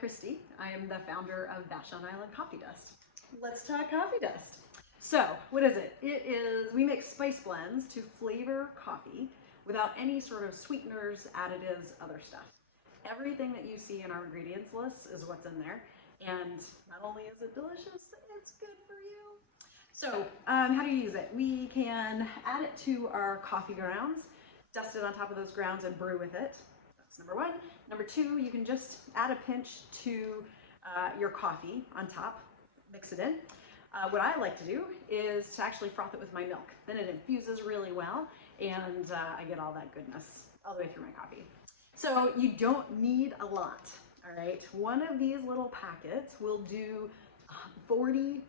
Christy. I am the founder of Vashon Island Coffee Dust. Let's talk coffee dust. So, what is it? We make spice blends to flavor coffee without any sort of sweeteners, additives, other stuff. Everything that you see in our ingredients list is what's in there. And not only is it delicious, it's good for you. So, how do you use it? We can add it to our coffee grounds, dust it on top of those grounds and brew with it. That's number one. Number two, you can just add a pinch to your coffee on top, mix it in. What I like to do is to actually froth it with my milk. Then it infuses really well and I get all that goodness all the way through my coffee. So you don't need a lot, all right? One of these little packets will do 40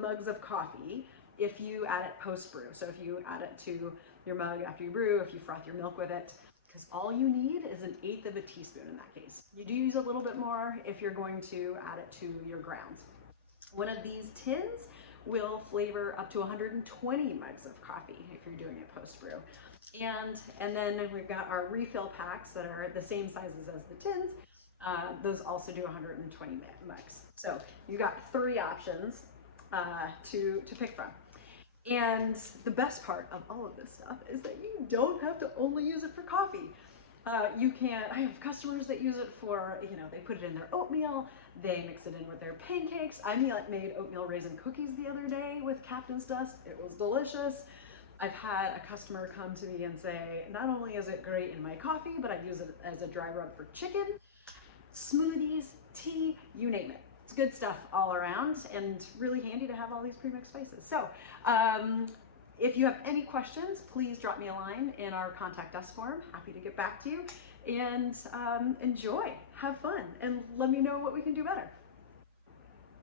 mugs of coffee if you add it post-brew. So if you add it to your mug after you brew, if you froth your milk with it, because all you need is 1/8 of a teaspoon in that case. You do use a little bit more if you're going to add it to your grounds. One of these tins will flavor up to 120 mugs of coffee if you're doing it post-brew. And then we've got our refill packs that are the same sizes as the tins. Those also do 120 mugs. So you've got 3 options to pick from. And the best part of all of this stuff is that you don't have to only use it for coffee. I have customers that use it for, they put it in their oatmeal, they mix it in with their pancakes. I made oatmeal raisin cookies the other day with Captain's Dust. It was delicious. I've had a customer come to me and say, not only is it great in my coffee, but I use it as a dry rub for chicken, smoothies, tea, you name it. It's good stuff all around and really handy to have all these pre-mixed spices. So if you have any questions, please drop me a line in our contact us form. Happy to get back to you, and enjoy, have fun, and let me know what we can do better.